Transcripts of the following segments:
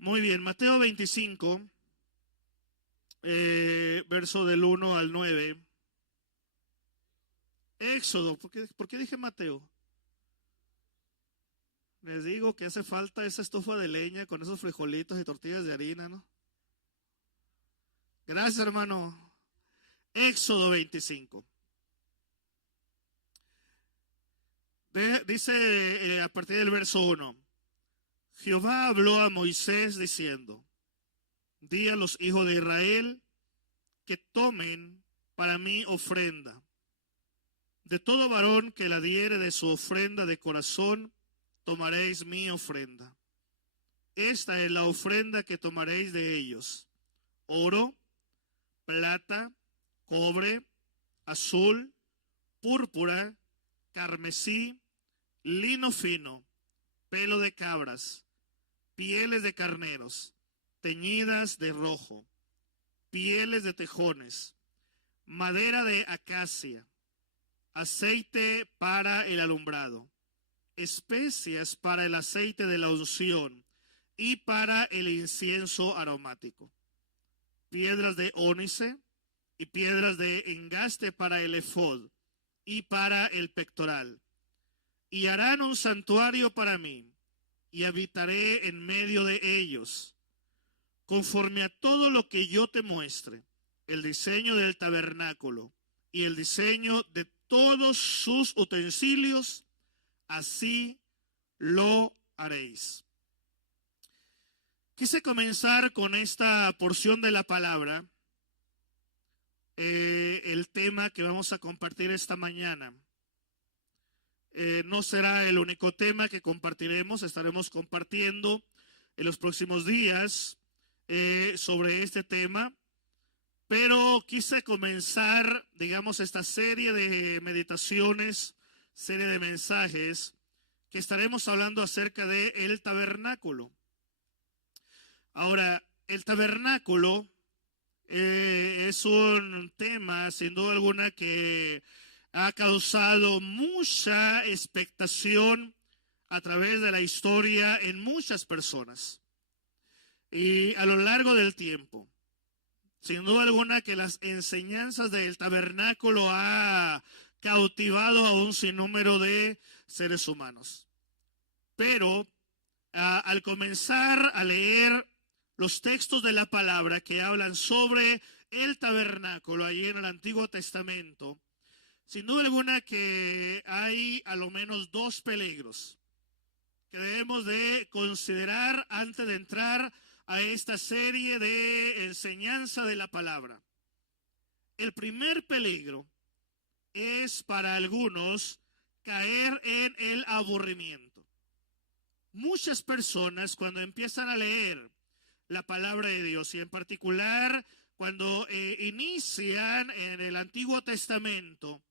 Muy bien, Mateo 25, verso del 1 al 9. Éxodo, ¿por qué dije Mateo? Les digo que hace falta esa estufa de leña con esos frijolitos y tortillas de harina, ¿no? Gracias, hermano. Éxodo 25. Dice a partir del verso 1. Jehová habló a Moisés diciendo, di a los hijos de Israel que tomen para mí ofrenda. De todo varón que la diere de su ofrenda de corazón, tomaréis mi ofrenda. Esta es la ofrenda que tomaréis de ellos: oro, plata, cobre, azul, púrpura, carmesí, lino fino, pelo de cabras, pieles de carneros, teñidas de rojo, pieles de tejones, madera de acacia, aceite para el alumbrado, especias para el aceite de la unción y para el incienso aromático, piedras de ónice y piedras de engaste para el efod y para el pectoral. Y harán un santuario para mí, y habitaré en medio de ellos, conforme a todo lo que yo te muestre, el diseño del tabernáculo y el diseño de todos sus utensilios, así lo haréis. Quise comenzar con esta porción de la palabra, el tema que vamos a compartir esta mañana. No será el único tema que compartiremos, estaremos compartiendo en los próximos días sobre este tema, pero quise comenzar, digamos, esta serie de meditaciones, serie de mensajes, que estaremos hablando acerca de el tabernáculo. Ahora, el tabernáculo es un tema, sin duda alguna, que ha causado mucha expectación a través de la historia en muchas personas y a lo largo del tiempo. Sin duda alguna que las enseñanzas del tabernáculo ha cautivado a un sinnúmero de seres humanos. Pero al comenzar a leer los textos de la palabra que hablan sobre el tabernáculo allí en el Antiguo Testamento, sin duda alguna que hay a lo menos dos peligros que debemos de considerar antes de entrar a esta serie de enseñanza de la palabra. El primer peligro es para algunos caer en el aburrimiento. Muchas personas cuando empiezan a leer la palabra de Dios y en particular cuando inician en el Antiguo Testamento,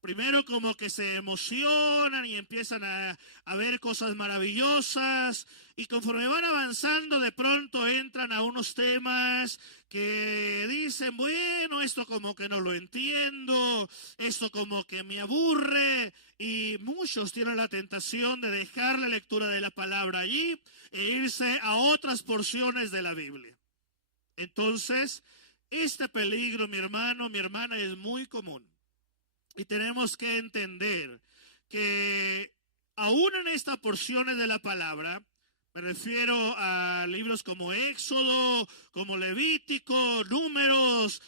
primero como que se emocionan y empiezan a ver cosas maravillosas y conforme van avanzando de pronto entran a unos temas que dicen, bueno, esto como que no lo entiendo, esto como que me aburre, y muchos tienen la tentación de dejar la lectura de la palabra allí e irse a otras porciones de la Biblia. Entonces, este peligro, mi hermano, mi hermana, es muy común. Y tenemos que entender que aún en estas porciones de la palabra, me refiero a libros como Éxodo, como Levítico, Números,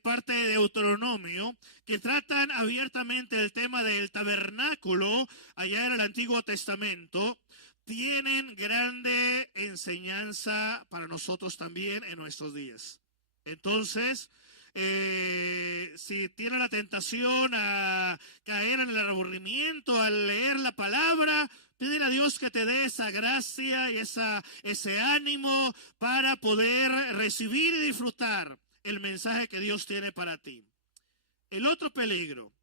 parte de Deuteronomio, que tratan abiertamente el tema del tabernáculo allá en el Antiguo Testamento, tienen grande enseñanza para nosotros también en nuestros días. Entonces, si tiene la tentación a caer en el aburrimiento al leer la palabra, pídele a Dios que te dé esa gracia y ese ánimo para poder recibir y disfrutar el mensaje que Dios tiene para ti. El otro peligro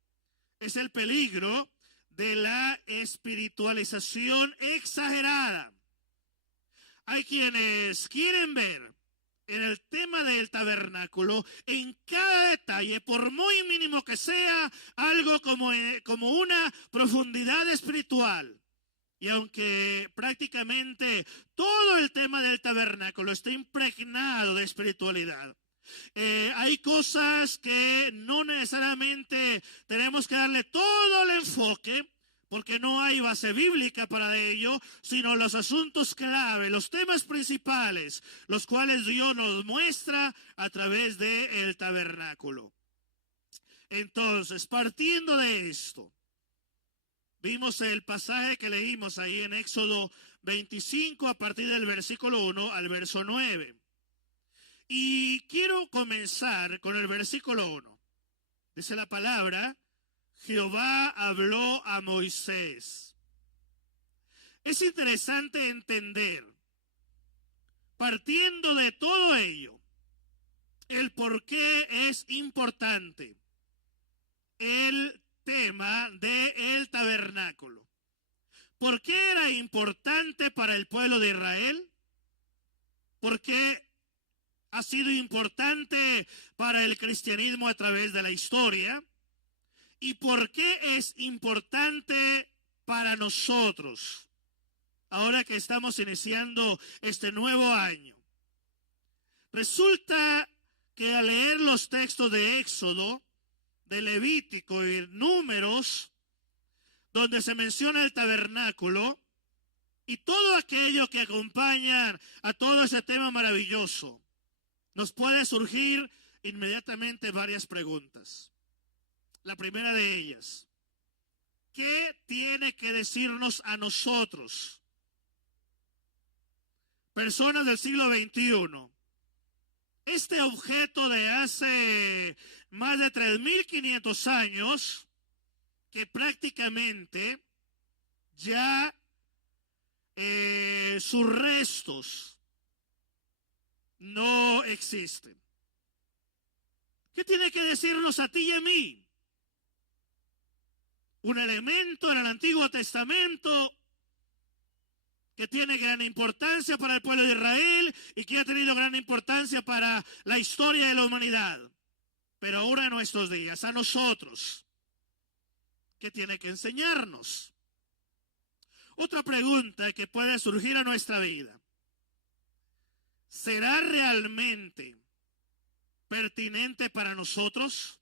es el peligro de la espiritualización exagerada. Hay quienes quieren ver en el tema del tabernáculo, en cada detalle, por muy mínimo que sea, algo como una profundidad espiritual. Y aunque prácticamente todo el tema del tabernáculo está impregnado de espiritualidad, hay cosas que no necesariamente tenemos que darle todo el enfoque, porque no hay base bíblica para ello, sino los asuntos clave, los temas principales, los cuales Dios nos muestra a través del tabernáculo. Entonces, partiendo de esto, vimos el pasaje que leímos ahí en Éxodo 25 a partir del versículo 1 al verso 9. Y quiero comenzar con el versículo 1. Dice la palabra: Jehová habló a Moisés. Es interesante entender, partiendo de todo ello, el por qué es importante el tema del tabernáculo. ¿Por qué era importante para el pueblo de Israel? ¿Por qué ha sido importante para el cristianismo a través de la historia? ¿Y por qué es importante para nosotros ahora que estamos iniciando este nuevo año? Resulta que al leer los textos de Éxodo, de Levítico y Números, donde se menciona el tabernáculo y todo aquello que acompaña a todo ese tema maravilloso, nos puede surgir inmediatamente varias preguntas. La primera de ellas: ¿qué tiene que decirnos a nosotros, personas del siglo XXI, este objeto de hace más de 3.500 años, que prácticamente ya sus restos no existen? ¿Qué tiene que decirnos a ti y a mí? Un elemento en el Antiguo Testamento que tiene gran importancia para el pueblo de Israel y que ha tenido gran importancia para la historia de la humanidad. Pero ahora en nuestros días, a nosotros, ¿qué tiene que enseñarnos? Otra pregunta que puede surgir a nuestra vida: ¿será realmente pertinente para nosotros?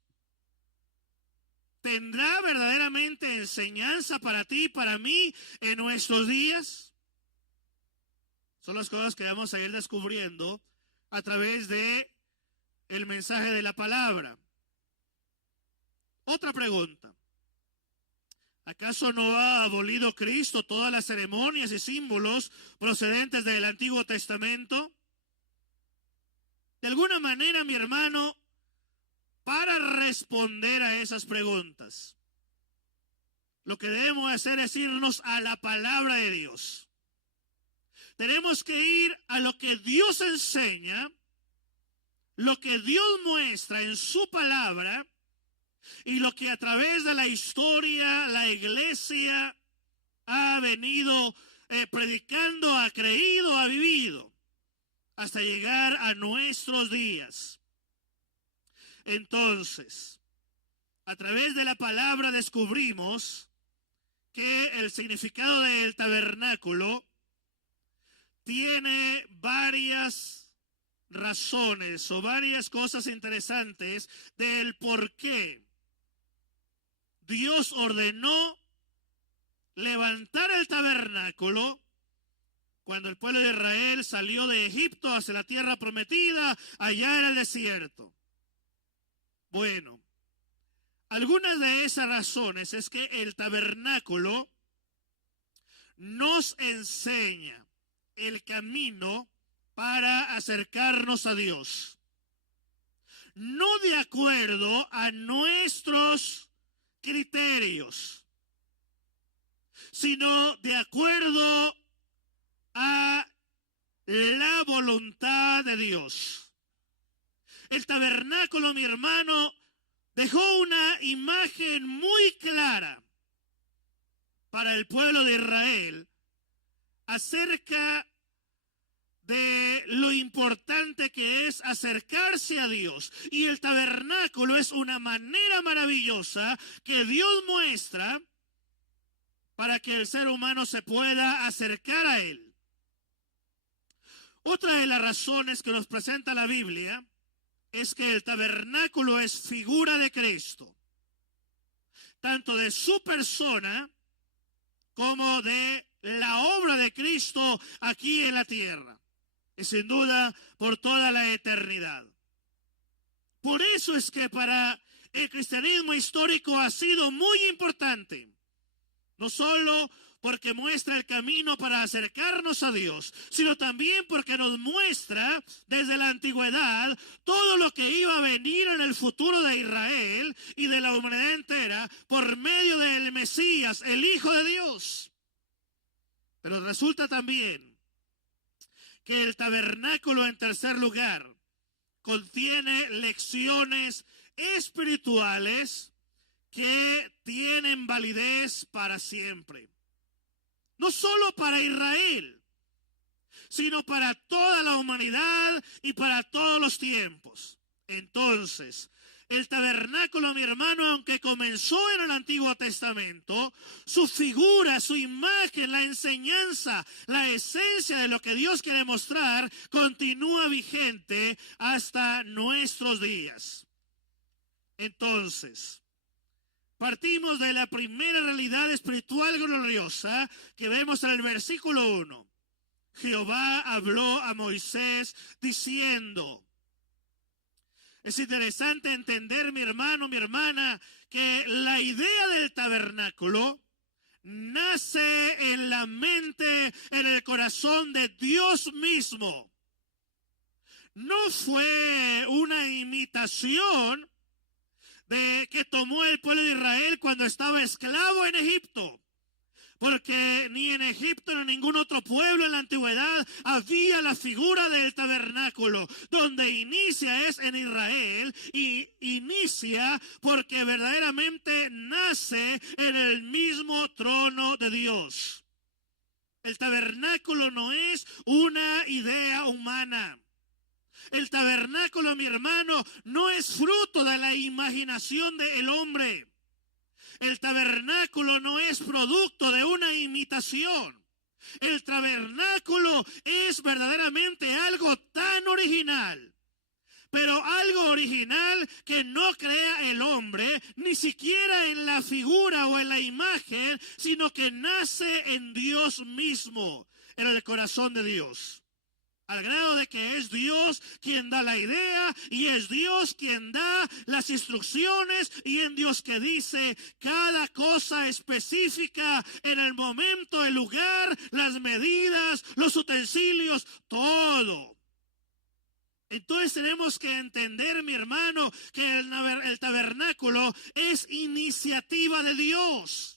¿Tendrá verdaderamente enseñanza para ti y para mí en nuestros días? Son las cosas que vamos a ir descubriendo a través de el mensaje de la palabra. Otra pregunta: ¿acaso no ha abolido Cristo todas las ceremonias y símbolos procedentes del Antiguo Testamento? De alguna manera, mi hermano, para responder a esas preguntas, lo que debemos hacer es irnos a la palabra de Dios. Tenemos que ir a lo que Dios enseña, lo que Dios muestra en su palabra y lo que a través de la historia la iglesia ha venido predicando, ha creído, ha vivido, hasta llegar a nuestros días. Entonces, a través de la palabra descubrimos que el significado del tabernáculo tiene varias razones o varias cosas interesantes del por qué Dios ordenó levantar el tabernáculo cuando el pueblo de Israel salió de Egipto hacia la tierra prometida, allá en el desierto. Bueno, algunas de esas razones es que el tabernáculo nos enseña el camino para acercarnos a Dios, no de acuerdo a nuestros criterios, sino de acuerdo a la voluntad de Dios. El tabernáculo, mi hermano, dejó una imagen muy clara para el pueblo de Israel acerca de lo importante que es acercarse a Dios. Y el tabernáculo es una manera maravillosa que Dios muestra para que el ser humano se pueda acercar a él. Otra de las razones que nos presenta la Biblia es que el tabernáculo es figura de Cristo, tanto de su persona como de la obra de Cristo aquí en la tierra, y sin duda por toda la eternidad. Por eso es que para el cristianismo histórico ha sido muy importante, no solo porque muestra el camino para acercarnos a Dios, sino también porque nos muestra desde la antigüedad todo lo que iba a venir en el futuro de Israel y de la humanidad entera por medio del Mesías, el Hijo de Dios. Pero resulta también que el tabernáculo, en tercer lugar, contiene lecciones espirituales que tienen validez para siempre. No solo para Israel, sino para toda la humanidad y para todos los tiempos. Entonces, el tabernáculo, mi hermano, aunque comenzó en el Antiguo Testamento, su figura, su imagen, la enseñanza, la esencia de lo que Dios quiere mostrar, continúa vigente hasta nuestros días. Entonces, partimos de la primera realidad espiritual gloriosa que vemos en el versículo 1. Jehová habló a Moisés diciendo. Es interesante entender, mi hermano, mi hermana, que la idea del tabernáculo nace en la mente, en el corazón de Dios mismo. No fue una imitación de que tomó el pueblo de Israel cuando estaba esclavo en Egipto. Porque ni en Egipto ni en ningún otro pueblo en la antigüedad había la figura del tabernáculo. Donde inicia es en Israel, y inicia porque verdaderamente nace en el mismo trono de Dios. El tabernáculo no es una idea humana. El tabernáculo, mi hermano, no es fruto de la imaginación del hombre. El tabernáculo no es producto de una imitación. El tabernáculo es verdaderamente algo tan original, pero algo original que no crea el hombre, ni siquiera en la figura o en la imagen, sino que nace en Dios mismo, en el corazón de Dios. Al grado de que es Dios quien da la idea y es Dios quien da las instrucciones y es Dios que dice cada cosa específica en el momento, el lugar, las medidas, los utensilios, todo. Entonces tenemos que entender, mi hermano, que el tabernáculo es iniciativa de Dios.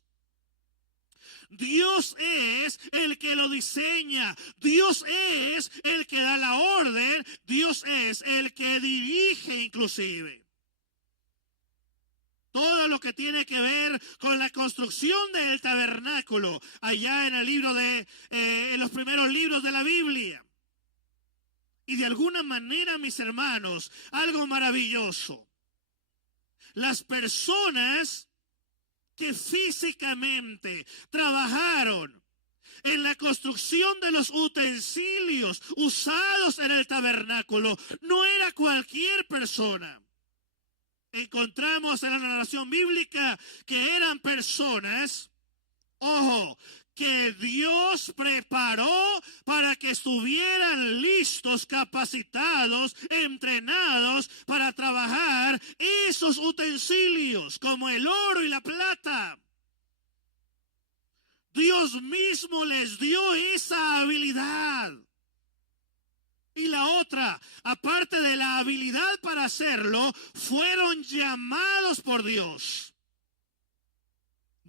Dios es el que lo diseña, Dios es el que da la orden, Dios es el que dirige inclusive. Todo lo que tiene que ver con la construcción del tabernáculo, allá en el libro en los primeros libros de la Biblia. Y de alguna manera, mis hermanos, algo maravilloso. Las personas que físicamente trabajaron en la construcción de los utensilios usados en el tabernáculo no era cualquier persona. Encontramos en la narración bíblica que eran personas, ojo, que Dios preparó para que estuvieran listos, capacitados, entrenados para trabajar esos utensilios como el oro y la plata. Dios mismo les dio esa habilidad. Y la otra, aparte de la habilidad para hacerlo, fueron llamados por Dios.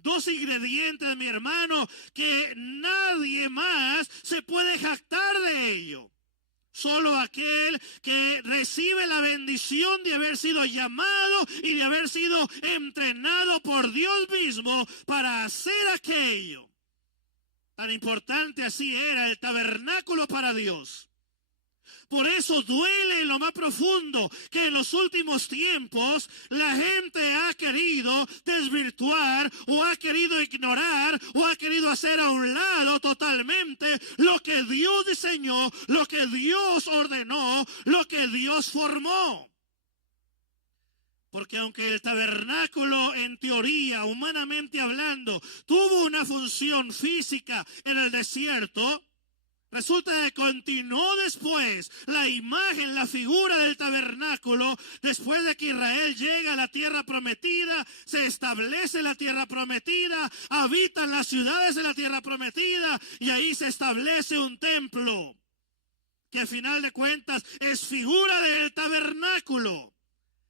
Dos ingredientes, mi hermano, que nadie más se puede jactar de ello. Solo aquel que recibe la bendición de haber sido llamado y de haber sido entrenado por Dios mismo para hacer aquello. Tan importante así era el tabernáculo para Dios. Por eso duele en lo más profundo que en los últimos tiempos la gente ha querido desvirtuar o ha querido ignorar o ha querido hacer a un lado totalmente lo que Dios diseñó, lo que Dios ordenó, lo que Dios formó. Porque aunque el tabernáculo en teoría, humanamente hablando, tuvo una función física en el desierto, resulta que continuó después la imagen, la figura del tabernáculo, después de que Israel llega a la tierra prometida, se establece la tierra prometida, habitan las ciudades de la tierra prometida y ahí se establece un templo que al final de cuentas es figura del tabernáculo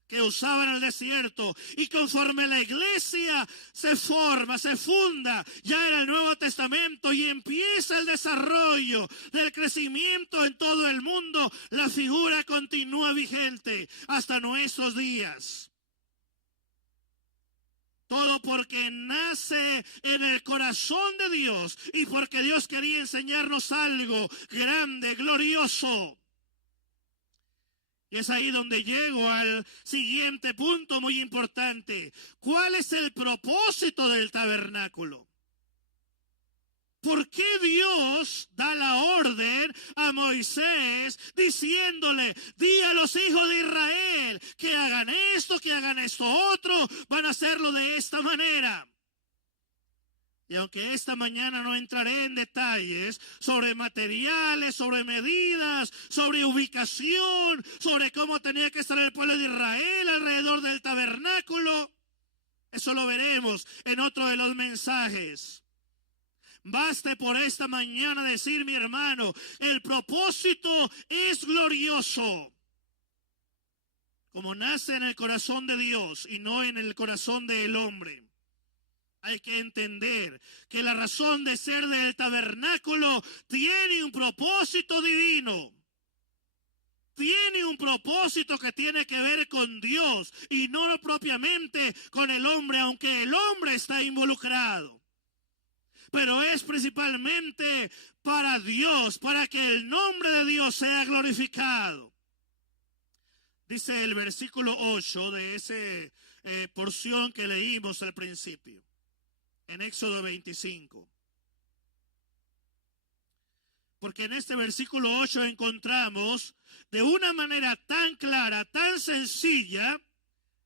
que usaban en el desierto, y conforme la iglesia se forma, se funda ya en el Nuevo Testamento y empieza el desarrollo del crecimiento en todo el mundo, la figura continúa vigente hasta nuestros días. Todo porque nace en el corazón de Dios y porque Dios quería enseñarnos algo grande, glorioso. Y es ahí donde llego al siguiente punto muy importante. ¿Cuál es el propósito del tabernáculo? ¿Por qué Dios da la orden a Moisés diciéndole, di a los hijos de Israel que hagan esto otro, van a hacerlo de esta manera? Y aunque esta mañana no entraré en detalles sobre materiales, sobre medidas, sobre ubicación, sobre cómo tenía que estar el pueblo de Israel alrededor del tabernáculo, eso lo veremos en otro de los mensajes. Baste por esta mañana decir, mi hermano, el propósito es glorioso. Como nace en el corazón de Dios y no en el corazón del hombre. Hay que entender que la razón de ser del tabernáculo tiene un propósito divino. Tiene un propósito que tiene que ver con Dios y no propiamente con el hombre, aunque el hombre está involucrado. Pero es principalmente para Dios, para que el nombre de Dios sea glorificado. Dice el versículo 8 de esa porción que leímos al principio. En Éxodo 25. Porque en este versículo 8 encontramos de una manera tan clara, tan sencilla,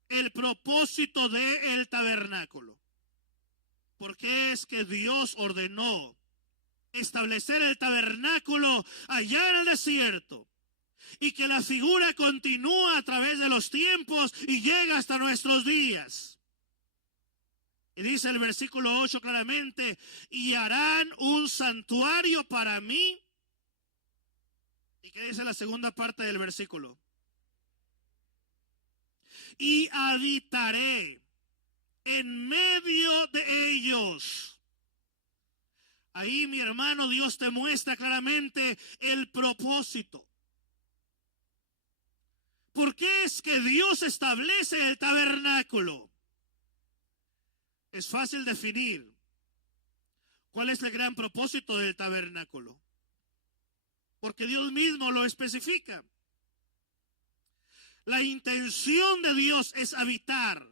el propósito del tabernáculo. Porque es que Dios ordenó establecer el tabernáculo allá en el desierto. Y que la figura continúa a través de los tiempos y llega hasta nuestros días. Y dice el versículo 8 claramente, y harán un santuario para mí. ¿Y qué dice la segunda parte del versículo? Y habitaré en medio de ellos. Ahí, mi hermano, Dios te muestra claramente el propósito. ¿Por qué es que Dios establece el tabernáculo? Es fácil definir cuál es el gran propósito del tabernáculo, porque Dios mismo lo especifica. La intención de Dios es habitar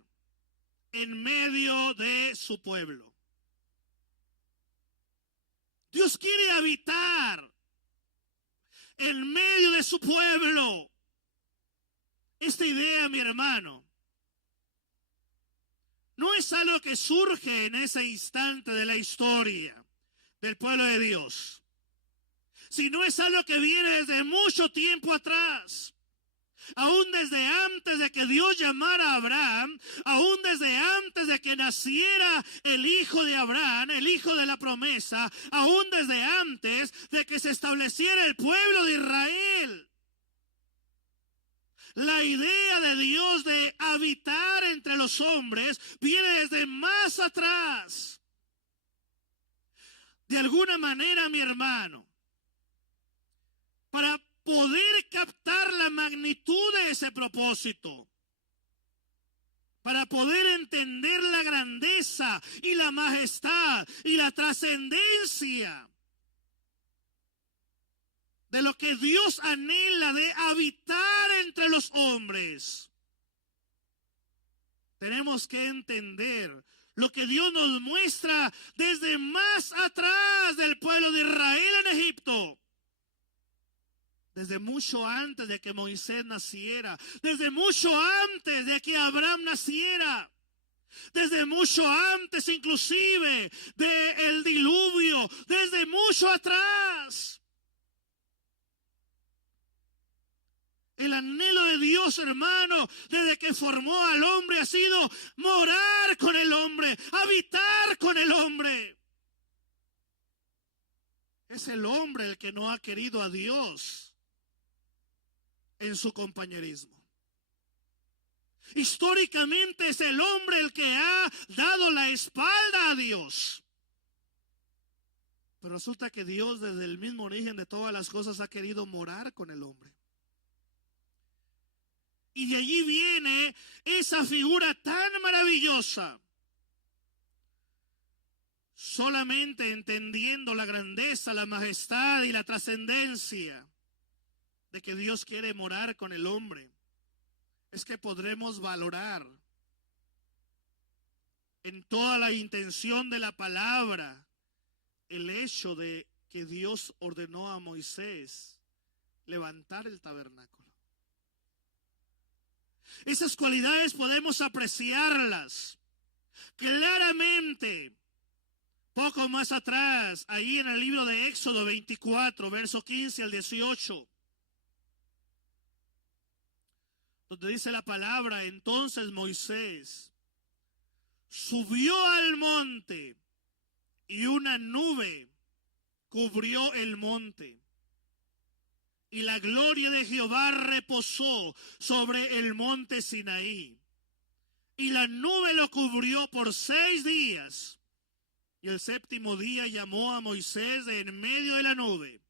en medio de su pueblo. Dios quiere habitar en medio de su pueblo. Esta idea, mi hermano, no es algo que surge en ese instante de la historia del pueblo de Dios, sino es algo que viene desde mucho tiempo atrás. Aún desde antes de que Dios llamara a Abraham, aún desde antes de que naciera el hijo de Abraham, el hijo de la promesa, aún desde antes de que se estableciera el pueblo de Israel. La idea de Dios de habitar entre los hombres viene desde más atrás. De alguna manera, mi hermano, para poder captar la magnitud de ese propósito, para poder entender la grandeza y la majestad y la trascendencia de lo que Dios anhela de habitar entre los hombres, tenemos que entender lo que Dios nos muestra desde más atrás del pueblo de Israel en Egipto. Desde mucho antes de que Moisés naciera, desde mucho antes de que Abraham naciera, desde mucho antes inclusive del diluvio, desde mucho atrás. El anhelo de Dios, hermano, desde que formó al hombre ha sido morar con el hombre, habitar con el hombre. Es el hombre el que no ha querido a Dios en su compañerismo. Históricamente es el hombre el que ha dado la espalda a Dios. Pero resulta que Dios desde el mismo origen de todas las cosas ha querido morar con el hombre. Y de allí viene esa figura tan maravillosa. Solamente entendiendo la grandeza, la majestad y la trascendencia de que Dios quiere morar con el hombre, es que podremos valorar en toda la intención de la palabra el hecho de que Dios ordenó a Moisés levantar el tabernáculo. Esas cualidades podemos apreciarlas claramente poco más atrás, ahí en el libro de Éxodo 24, verso 15 al 18. Donde dice la palabra: entonces Moisés subió al monte y una nube cubrió el monte. Y la gloria de Jehová reposó sobre el monte Sinaí. Y la nube lo cubrió por 6 días. Y el 7º día llamó a Moisés de en medio de la nube.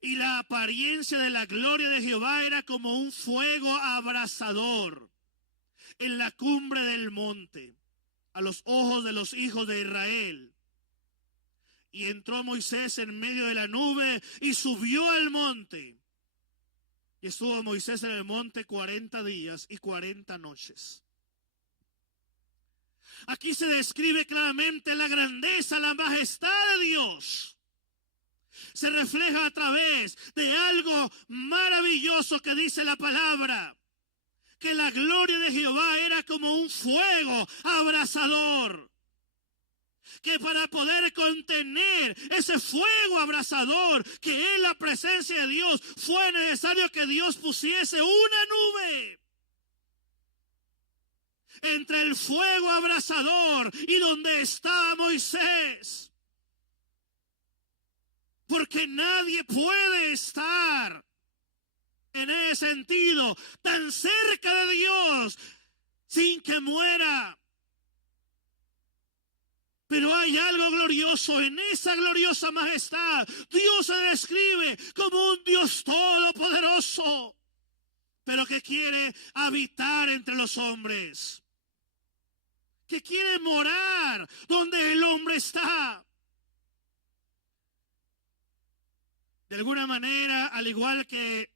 Y la apariencia de la gloria de Jehová era como un fuego abrasador en la cumbre del monte, a los ojos de los hijos de Israel. Y entró Moisés en medio de la nube y subió al monte. Y estuvo Moisés en el monte 40 días y 40 noches. Aquí se describe claramente la grandeza, la majestad de Dios. Se refleja a través de algo maravilloso que dice la palabra: que la gloria de Jehová era como un fuego abrasador. Que para poder contener ese fuego abrasador que es la presencia de Dios, fue necesario que Dios pusiese una nube entre el fuego abrasador y donde estaba Moisés. Porque nadie puede estar en ese sentido tan cerca de Dios sin que muera. Pero hay algo glorioso en esa gloriosa majestad. Dios se describe como un Dios todopoderoso, pero que quiere habitar entre los hombres, que quiere morar donde el hombre está. De alguna manera, al igual que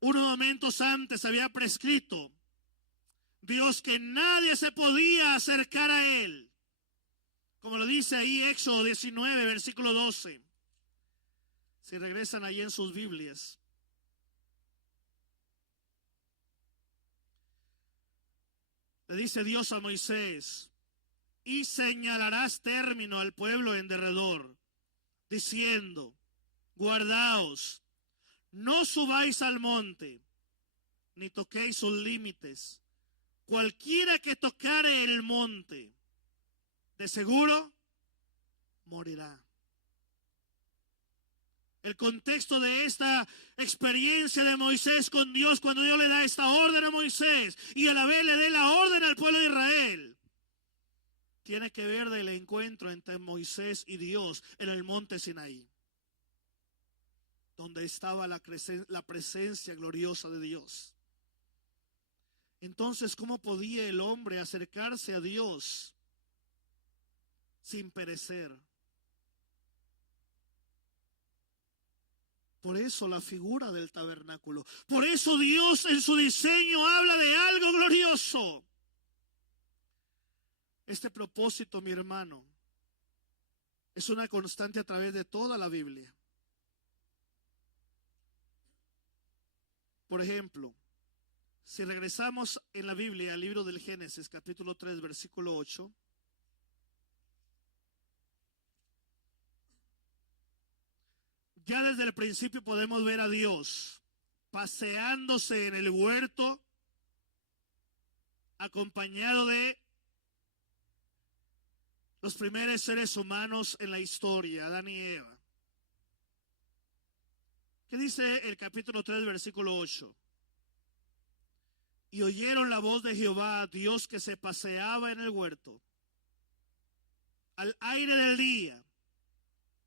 unos momentos antes había prescrito Dios que nadie se podía acercar a él, como lo dice ahí Éxodo 19, versículo 12. Si regresan ahí en sus Biblias. Le dice Dios a Moisés: y señalarás término al pueblo en derredor, diciendo: guardaos, no subáis al monte, ni toquéis sus límites. Cualquiera que tocare el monte, de seguro morirá. El contexto de esta experiencia de Moisés con Dios, cuando Dios le da esta orden a Moisés y a la vez le dé la orden al pueblo de Israel, tiene que ver del encuentro entre Moisés y Dios en el monte Sinaí, donde estaba la presencia gloriosa de Dios. Entonces, ¿cómo podía el hombre acercarse a Dios sin perecer? Por eso la figura del tabernáculo. Por eso Dios en su diseño habla de algo glorioso. Este propósito, mi hermano, es una constante a través de toda la Biblia. Por ejemplo, si regresamos en la Biblia al libro del Génesis, capítulo 3, versículo 8. Ya desde el principio podemos ver a Dios paseándose en el huerto, acompañado de los primeros seres humanos en la historia, Adán y Eva. ¿Qué dice el capítulo 3, versículo 8? Y oyeron la voz de Jehová, Dios que se paseaba en el huerto, al aire del día.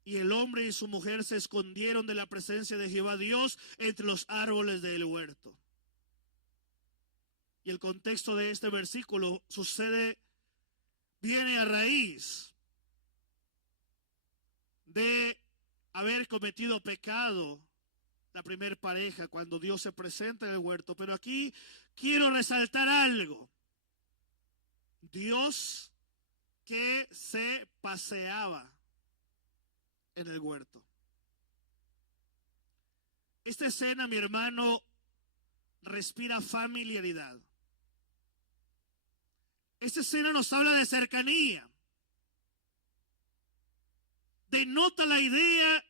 Y el hombre y su mujer se escondieron de la presencia de Jehová Dios entre los árboles del huerto. Y el contexto de este versículo viene a raíz de haber cometido pecado la primer pareja cuando Dios se presenta en el huerto. Pero aquí quiero resaltar algo. Dios que se paseaba en el huerto. Esta escena, mi hermano, respira familiaridad. Esta escena nos habla de cercanía. Denota la idea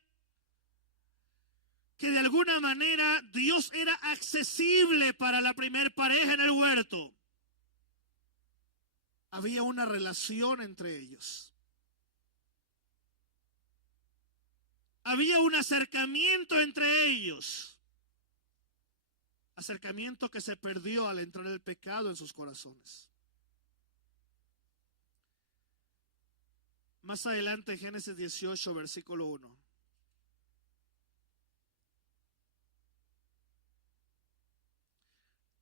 que de alguna manera Dios era accesible para la primer pareja en el huerto. Había una relación entre ellos. Había un acercamiento entre ellos. Acercamiento que se perdió al entrar el pecado en sus corazones. Más adelante, Génesis 18, versículo 1.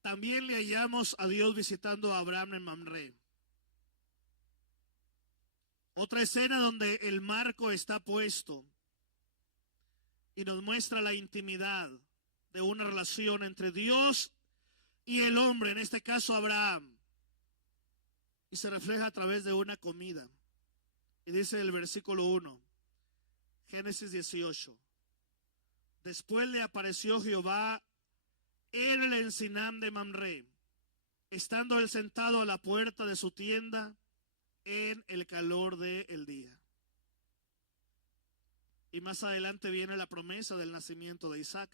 También le hallamos a Dios visitando a Abraham en Mamre. Otra escena donde el marco está puesto y nos muestra la intimidad de una relación entre Dios y el hombre, en este caso Abraham. Y se refleja a través de una comida. Y dice el versículo 1, Génesis 18. Después le apareció Jehová en el encinar de Mamre, estando él sentado a la puerta de su tienda en el calor del día. Y más adelante viene la promesa del nacimiento de Isaac.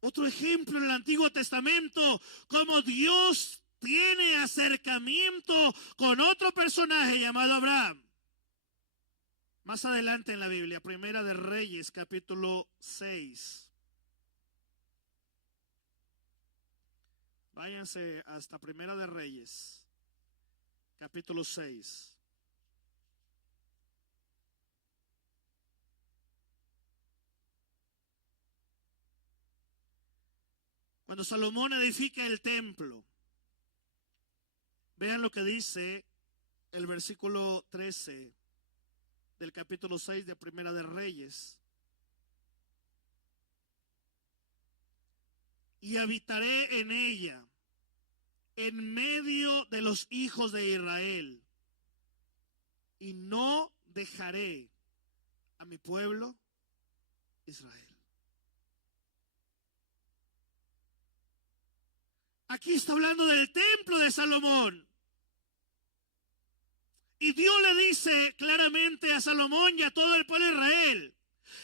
Otro ejemplo en el Antiguo Testamento, como Dios tiene acercamiento con otro personaje llamado Abraham. Más adelante en la Biblia, Primera de Reyes, capítulo 6. Váyanse hasta Primera de Reyes, capítulo 6. Cuando Salomón edifica el templo, vean lo que dice el versículo 13 del capítulo 6 de Primera de Reyes. Y habitaré en ella, en medio de los hijos de Israel, y no dejaré a mi pueblo Israel. Aquí está hablando del templo de Salomón. Y Dios le dice claramente a Salomón y a todo el pueblo de Israel,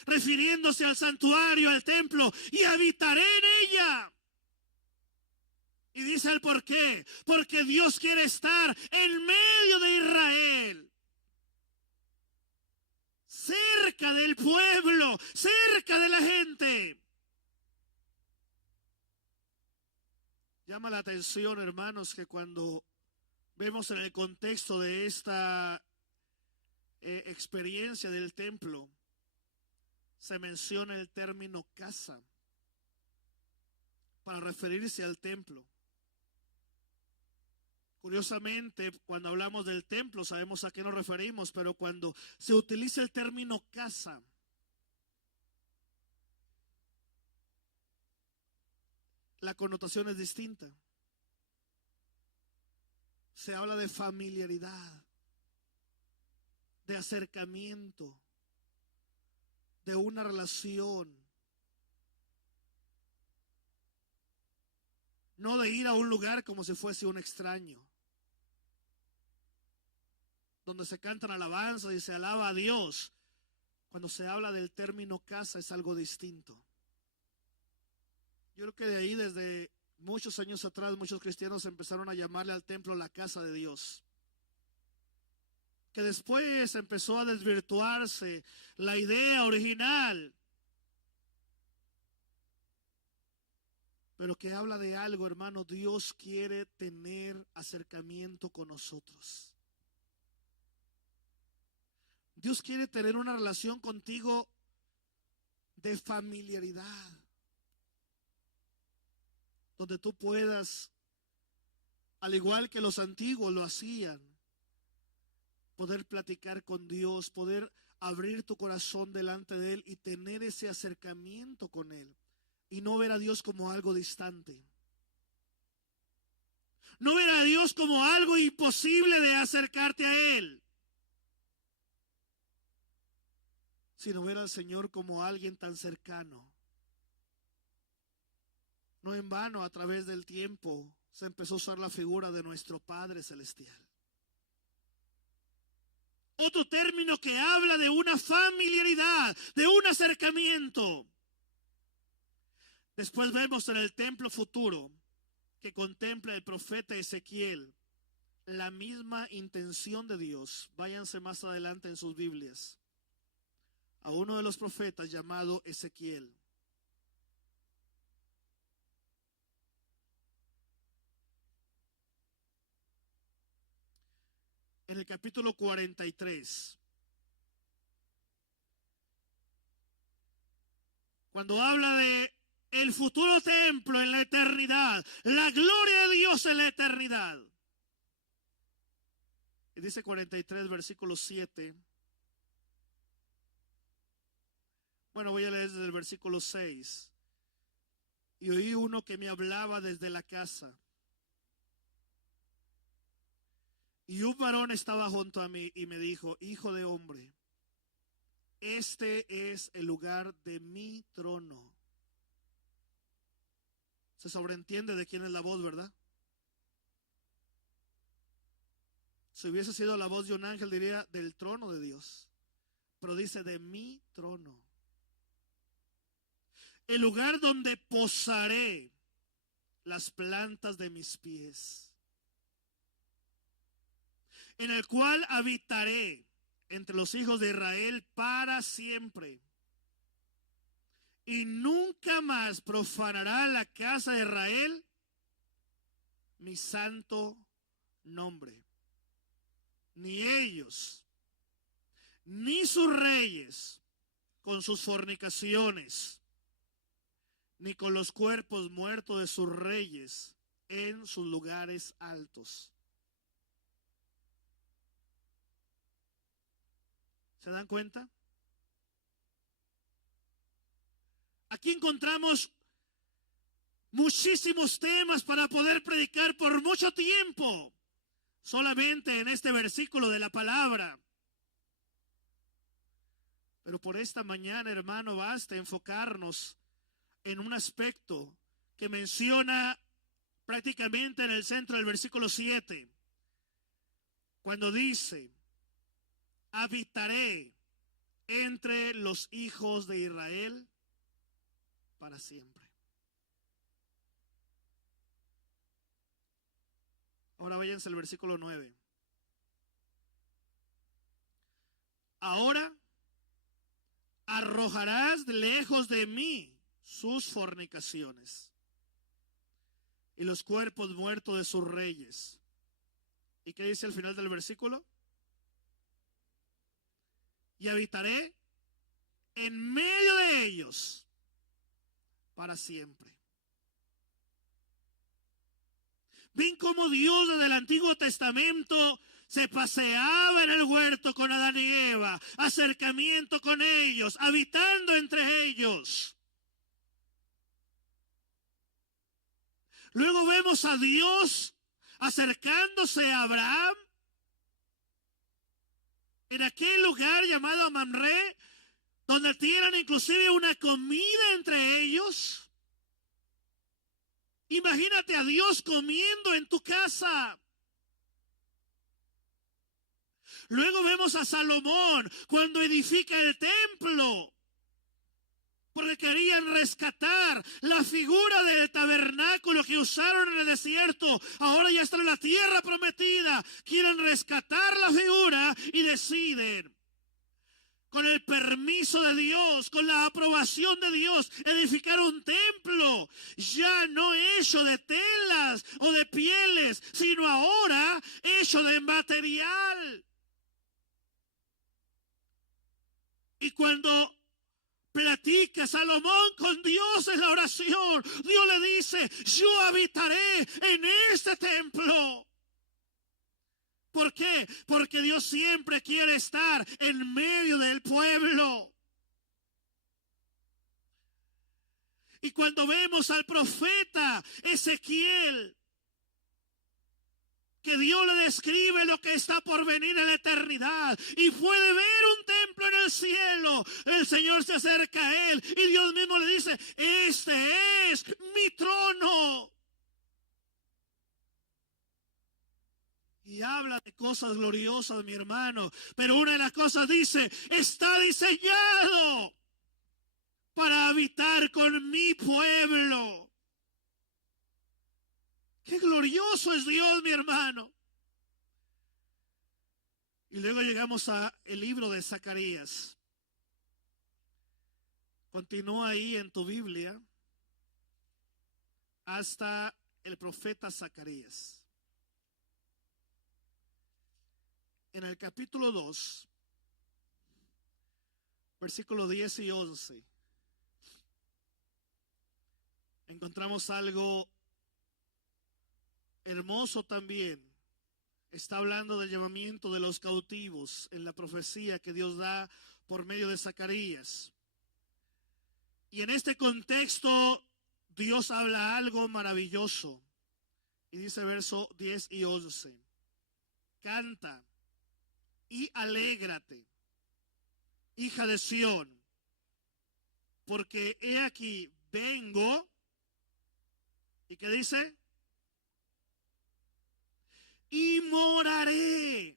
refiriéndose al santuario, al templo, y habitaré en ella. Y dice el por qué. Porque Dios quiere estar en medio de Israel. Cerca del pueblo, cerca de la gente. Llama la atención, hermanos, que cuando vemos en el contexto de esta experiencia del templo, se menciona el término casa para referirse al templo. Curiosamente, cuando hablamos del templo sabemos a qué nos referimos, pero cuando se utiliza el término casa, la connotación es distinta. Se habla de familiaridad, de acercamiento, de una relación. No de ir a un lugar como si fuese un extraño, donde se cantan alabanzas y se alaba a Dios. Cuando se habla del término casa es algo distinto. Yo creo que de ahí, desde muchos años atrás, muchos cristianos empezaron a llamarle al templo la casa de Dios. Que después empezó a desvirtuarse la idea original, pero que habla de algo, hermano. Dios quiere tener acercamiento con nosotros. Dios quiere tener una relación contigo de familiaridad, donde tú puedas, al igual que los antiguos lo hacían, poder platicar con Dios, poder abrir tu corazón delante de Él y tener ese acercamiento con Él. Y no ver a Dios como algo distante. No ver a Dios como algo imposible de acercarte a Él. Sino ver al Señor como alguien tan cercano. No en vano, a través del tiempo se empezó a usar la figura de nuestro Padre Celestial. Otro término que habla de una familiaridad, de un acercamiento. Después vemos en el templo futuro que contempla el profeta Ezequiel la misma intención de Dios. Váyanse más adelante en sus Biblias a uno de los profetas llamado Ezequiel. En el capítulo 43, cuando habla de el futuro templo en la eternidad, la gloria de Dios en la eternidad. Y dice 43, versículo 7. Bueno, voy a leer desde el versículo 6. Y oí uno que me hablaba desde la casa. Y un varón estaba junto a mí y me dijo: hijo de hombre, este es el lugar de mi trono. Se sobreentiende de quién es la voz, ¿verdad? Si hubiese sido la voz de un ángel, diría del trono de Dios. Pero dice de mi trono. El lugar donde posaré las plantas de mis pies, en el cual habitaré entre los hijos de Israel para siempre. Y nunca más profanará la casa de Israel mi santo nombre. Ni ellos, ni sus reyes, con sus fornicaciones, ni con los cuerpos muertos de sus reyes en sus lugares altos. ¿Se dan cuenta? Aquí encontramos muchísimos temas para poder predicar por mucho tiempo, solamente en este versículo de la palabra. Pero por esta mañana, hermano, basta enfocarnos en un aspecto que menciona prácticamente en el centro del versículo 7, cuando dice: habitaré entre los hijos de Israel para siempre. Ahora váyanse al versículo 9. Ahora arrojarás lejos de mí sus fornicaciones y los cuerpos muertos de sus reyes. ¿Y qué dice al final del versículo? Y habitaré en medio de ellos para siempre. Ven cómo Dios desde el Antiguo Testamento se paseaba en el huerto con Adán y Eva, acercamiento con ellos, habitando entre ellos. Luego vemos a Dios acercándose a Abraham en aquel lugar llamado Mamre, donde tienen inclusive una comida entre ellos. Imagínate a Dios comiendo en tu casa. Luego vemos a Salomón cuando edifica el templo, porque querían rescatar la figura del tabernáculo que usaron en el desierto. Ahora ya está en la tierra prometida. Quieren rescatar la figura y deciden, con el permiso de Dios, con la aprobación de Dios, edificar un templo ya no hecho de telas o de pieles, sino ahora hecho de material. Y cuando platica Salomón con Dios en la oración, Dios le dice, yo habitaré en este templo. ¿Por qué? Porque Dios siempre quiere estar en medio del pueblo. Y cuando vemos al profeta Ezequiel, que Dios le describe lo que está por venir en la eternidad y puede ver un templo en el cielo, el Señor se acerca a él y Dios mismo le dice, este es mi trono. Y habla de cosas gloriosas, mi hermano, pero una de las cosas dice, está diseñado para habitar con mi pueblo. ¡Qué glorioso es Dios, mi hermano! Y luego llegamos al libro de Zacarías. Continúa ahí en tu Biblia hasta el profeta Zacarías. En el capítulo 2, versículos 10 y 11, encontramos algo hermoso también. Está hablando del llamamiento de los cautivos en la profecía que Dios da por medio de Zacarías. Y en este contexto Dios habla algo maravilloso. Y dice verso 10 y 11. Canta y alégrate, hija de Sión, porque he aquí vengo. ¿Y qué dice? Y moraré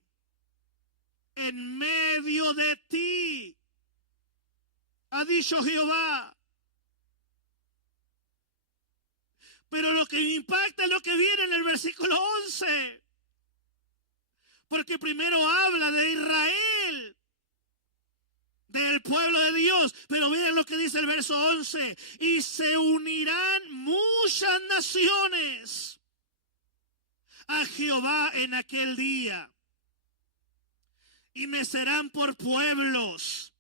en medio de ti, ha dicho Jehová. Pero lo que me impacta es lo que viene en el versículo 11, porque primero habla de Israel, del pueblo de Dios, pero miren lo que dice el verso 11, y se unirán muchas naciones a Jehová en aquel día, y me serán por pueblos.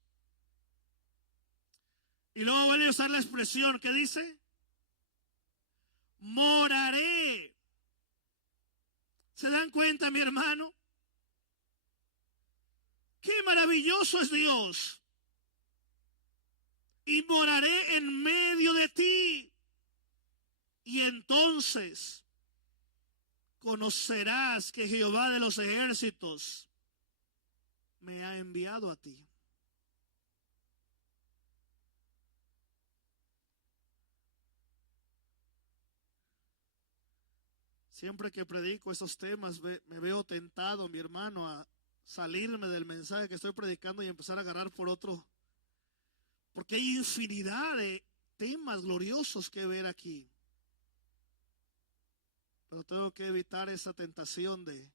Y luego vuelve a usar la expresión que dice, moraré. ¿Se dan cuenta, mi hermano? ¡Qué maravilloso es Dios! Y moraré en medio de ti, y entonces conocerás que Jehová de los ejércitos me ha enviado a ti. Siempre que predico esos temas me veo tentado, mi hermano, a salirme del mensaje que estoy predicando y empezar a agarrar por otro, porque hay infinidad de temas gloriosos que ver aquí. Pero tengo que evitar esa tentación de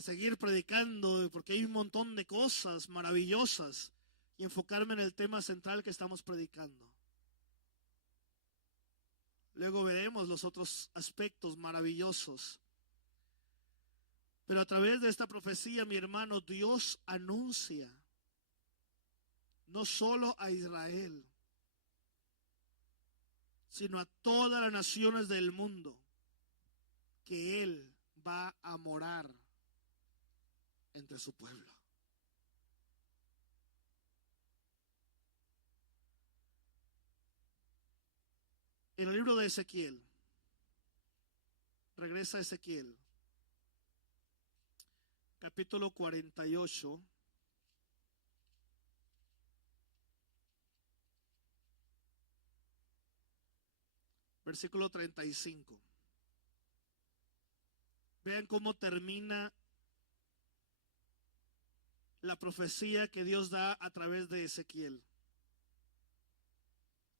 seguir predicando, porque hay un montón de cosas maravillosas, y enfocarme en el tema central que estamos predicando. Luego veremos los otros aspectos maravillosos. Pero a través de esta profecía, mi hermano, Dios anuncia no solo a Israel, sino a todas las naciones del mundo, que Él va a morar entre su pueblo. En el libro de Ezequiel, Regresa a Ezequiel, capítulo 48. Versículo 35. Vean cómo termina la profecía que Dios da a través de Ezequiel.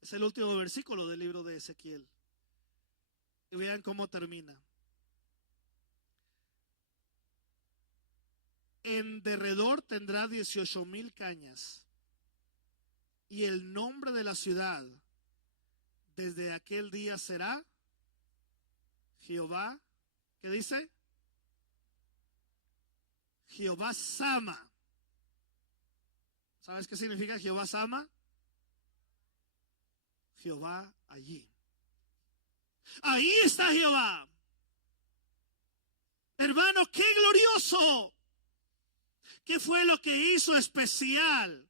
Es el último versículo del libro de Ezequiel. Y vean cómo termina. En derredor tendrá 18,000 cañas. Y el nombre de la ciudad desde aquel día será Jehová. ¿Qué dice? Jehová Sama. ¿Sabes qué significa Jehová Sama? Jehová allí. Ahí está Jehová. Hermano, qué glorioso. ¿Qué fue lo que hizo especial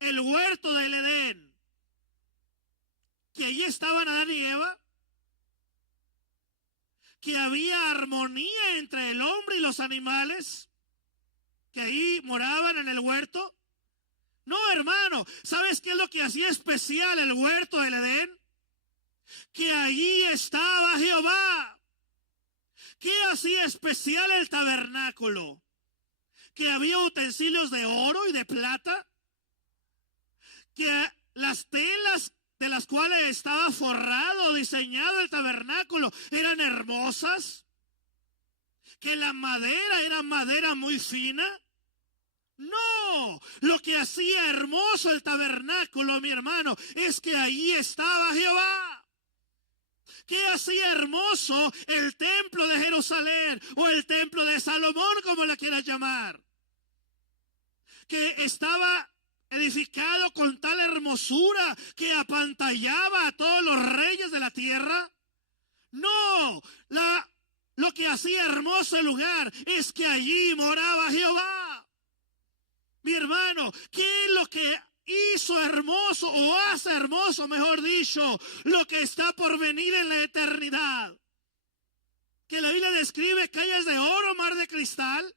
el huerto del Edén? Que allí estaban Adán y Eva. Que había armonía entre el hombre y los animales. Que ahí moraban en el huerto. No, hermano, ¿sabes qué es lo que hacía especial el huerto del Edén? Que allí estaba Jehová. ¿Qué hacía especial el tabernáculo? Que había utensilios de oro y de plata. Que las telas de las cuales estaba forrado, diseñado el tabernáculo, eran hermosas. Que la madera era madera muy fina. No, lo que hacía hermoso el tabernáculo, mi hermano, es que ahí estaba Jehová. ¿Qué hacía hermoso el templo de Jerusalén o el templo de Salomón, como la quieras llamar? Que estaba edificado con tal hermosura que apantallaba a todos los reyes de la tierra. No, lo que hacía hermoso el lugar es que allí moraba Jehová. Mi hermano, ¿qué es lo que hizo hermoso o hace hermoso, mejor dicho, lo que está por venir en la eternidad? Que la Biblia describe calles de oro, mar de cristal.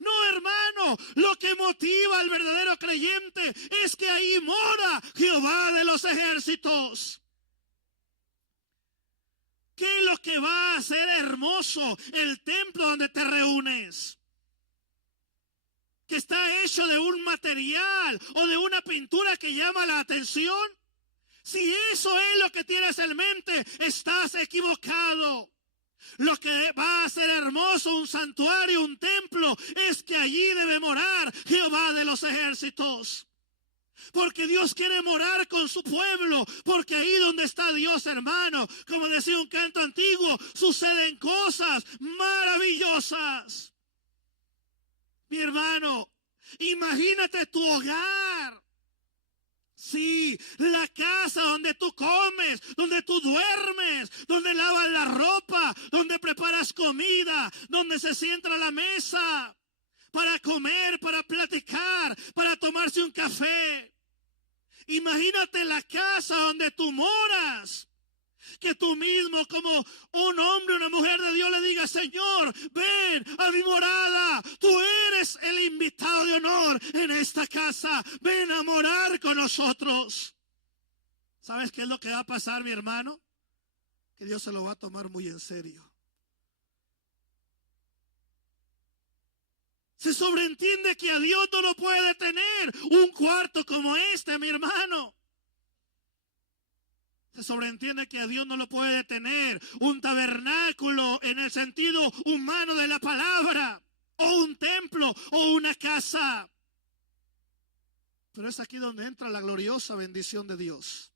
No, hermano, lo que motiva al verdadero creyente es que ahí mora Jehová de los ejércitos. ¿Qué es lo que va a hacer hermoso el templo donde te reúnes? Que está hecho de un material o de una pintura que llama la atención. Si eso es lo que tienes en mente, estás equivocado. Lo que va a hacer hermoso un santuario, un templo, es que allí debe morar Jehová de los ejércitos. Porque Dios quiere morar con su pueblo, porque ahí donde está Dios, hermano, como decía un canto antiguo, suceden cosas maravillosas. Mi hermano, imagínate tu hogar. Sí, la casa donde tú comes, donde tú duermes, donde lavas la ropa, donde preparas comida, donde se sienta a la mesa para comer, para platicar, para tomarse un café. Imagínate la casa donde tú moras. Que tú mismo, como un hombre, una mujer de Dios, le diga: Señor, ven a mi morada. Tú eres el invitado de honor en esta casa. Ven a morar con nosotros. ¿Sabes qué es lo que va a pasar, mi hermano? Que Dios se lo va a tomar muy en serio. Se sobreentiende que a Dios no lo puede tener un cuarto como este, mi hermano. Se sobreentiende que a Dios no lo puede detener un tabernáculo en el sentido humano de la palabra, o un templo, o una casa. Pero es aquí donde entra la gloriosa bendición de Dios.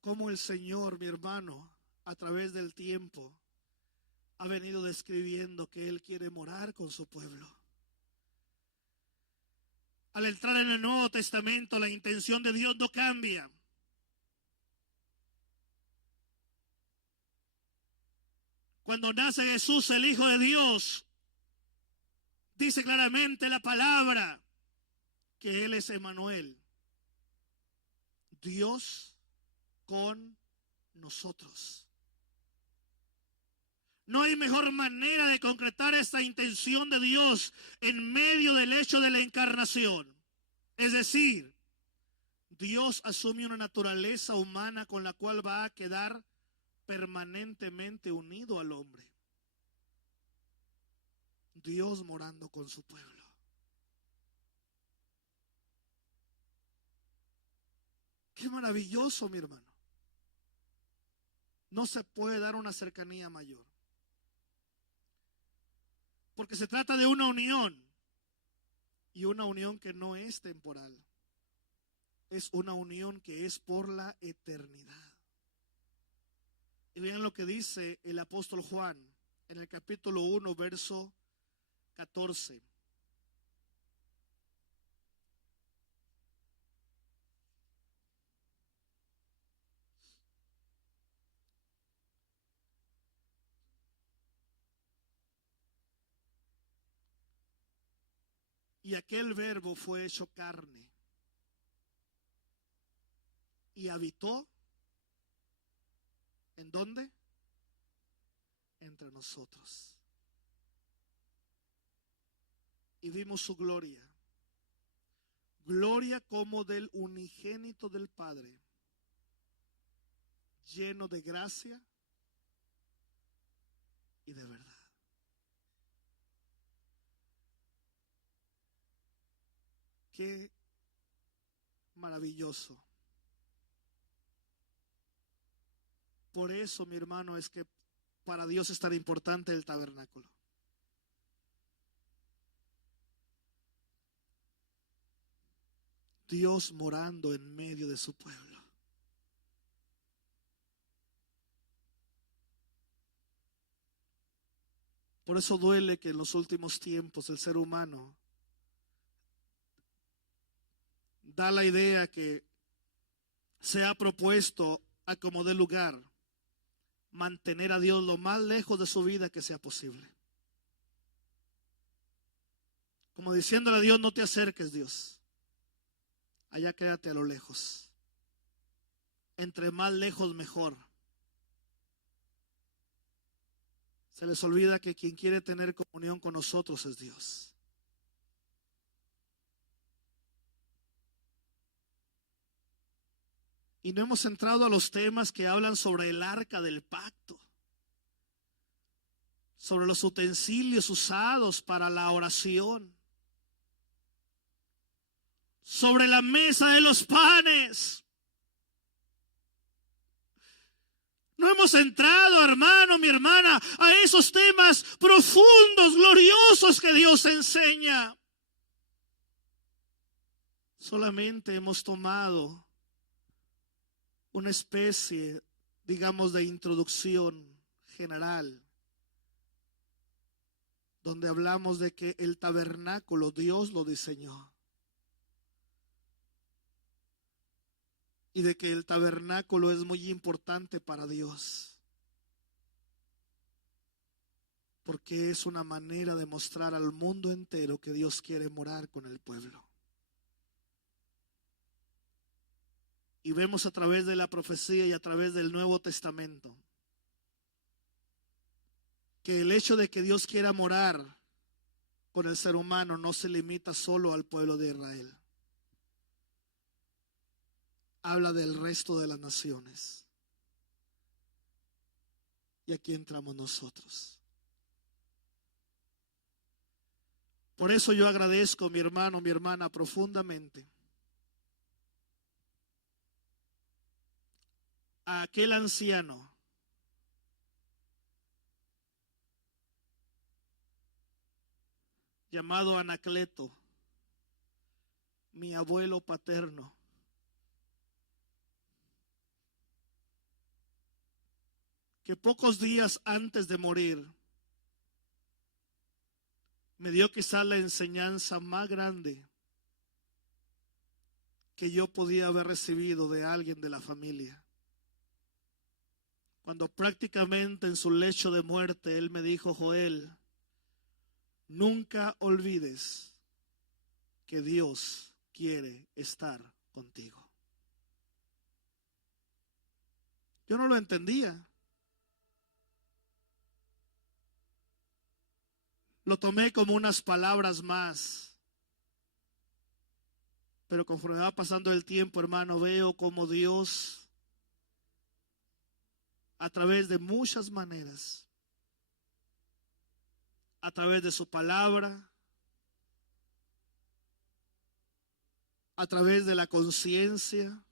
Como el Señor, mi hermano, a través del tiempo, ha venido describiendo que Él quiere morar con su pueblo. Al entrar en el Nuevo Testamento, la intención de Dios no cambia. Cuando nace Jesús, el Hijo de Dios, dice claramente la palabra que Él es Emmanuel, Dios con nosotros. No hay mejor manera de concretar esta intención de Dios en medio del hecho de la encarnación. Es decir, Dios asume una naturaleza humana con la cual va a quedar permanentemente unido al hombre. Dios morando con su pueblo. Qué maravilloso, mi hermano. No se puede dar una cercanía mayor. Porque se trata de una unión. Y una unión que no es temporal. Es una unión que es por la eternidad. Y vean lo que dice el apóstol Juan en el capítulo 1, verso 14. Y aquel verbo fue hecho carne y habitó. ¿En dónde? Entre nosotros. Y vimos su gloria. Gloria como del unigénito del Padre, lleno de gracia y de verdad. Qué maravilloso. Por eso, mi hermano, es que para Dios es tan importante el tabernáculo. Dios morando en medio de su pueblo. Por eso duele que en los últimos tiempos el ser humano da la idea que se ha propuesto a como dé lugar mantener a Dios lo más lejos de su vida que sea posible. Como diciéndole a Dios, no te acerques, Dios. Allá quédate a lo lejos. Entre más lejos mejor. Se les olvida que quien quiere tener comunión con nosotros es Dios. Y no hemos entrado a los temas que hablan sobre el arca del pacto, sobre los utensilios usados para la oración, sobre la mesa de los panes. No hemos entrado, hermano, mi hermana, a esos temas profundos, gloriosos que Dios enseña. Solamente hemos tomado una especie, digamos, de introducción general, donde hablamos de que el tabernáculo Dios lo diseñó. Y de que el tabernáculo es muy importante para Dios. Porque es una manera de mostrar al mundo entero que Dios quiere morar con el pueblo. Y vemos a través de la profecía y a través del Nuevo Testamento que el hecho de que Dios quiera morar con el ser humano no se limita solo al pueblo de Israel. Habla del resto de las naciones. Y aquí entramos nosotros. Por eso yo agradezco, mi hermano, mi hermana, profundamente a aquel anciano llamado Anacleto, mi abuelo paterno, que pocos días antes de morir me dio quizá la enseñanza más grande que yo podía haber recibido de alguien de la familia. Cuando prácticamente en su lecho de muerte él me dijo: Joel, nunca olvides que Dios quiere estar contigo. Yo no lo entendía. Lo tomé como unas palabras más. Pero conforme va pasando el tiempo, hermano, veo como Dios, a través de muchas maneras, a través de su palabra, a través de la conciencia,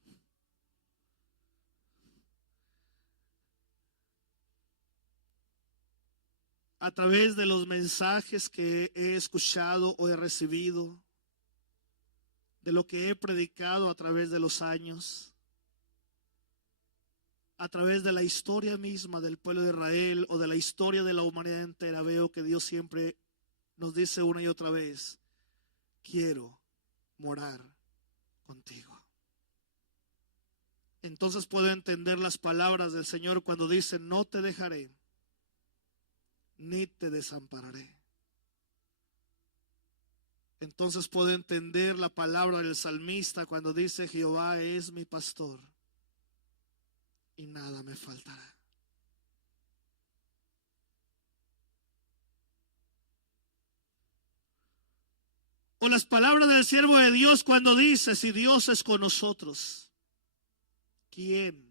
a través de los mensajes que he escuchado o he recibido, de lo que he predicado a través de los años, a través de la historia misma del pueblo de Israel o de la historia de la humanidad entera, veo que Dios siempre nos dice una y otra vez: quiero morar contigo. Entonces puedo entender las palabras del Señor cuando dice: no te dejaré ni te desampararé. Entonces puedo entender la palabra del salmista cuando dice: Jehová es mi pastor y nada me faltará. O las palabras del siervo de Dios cuando dice: si Dios es con nosotros, ¿quién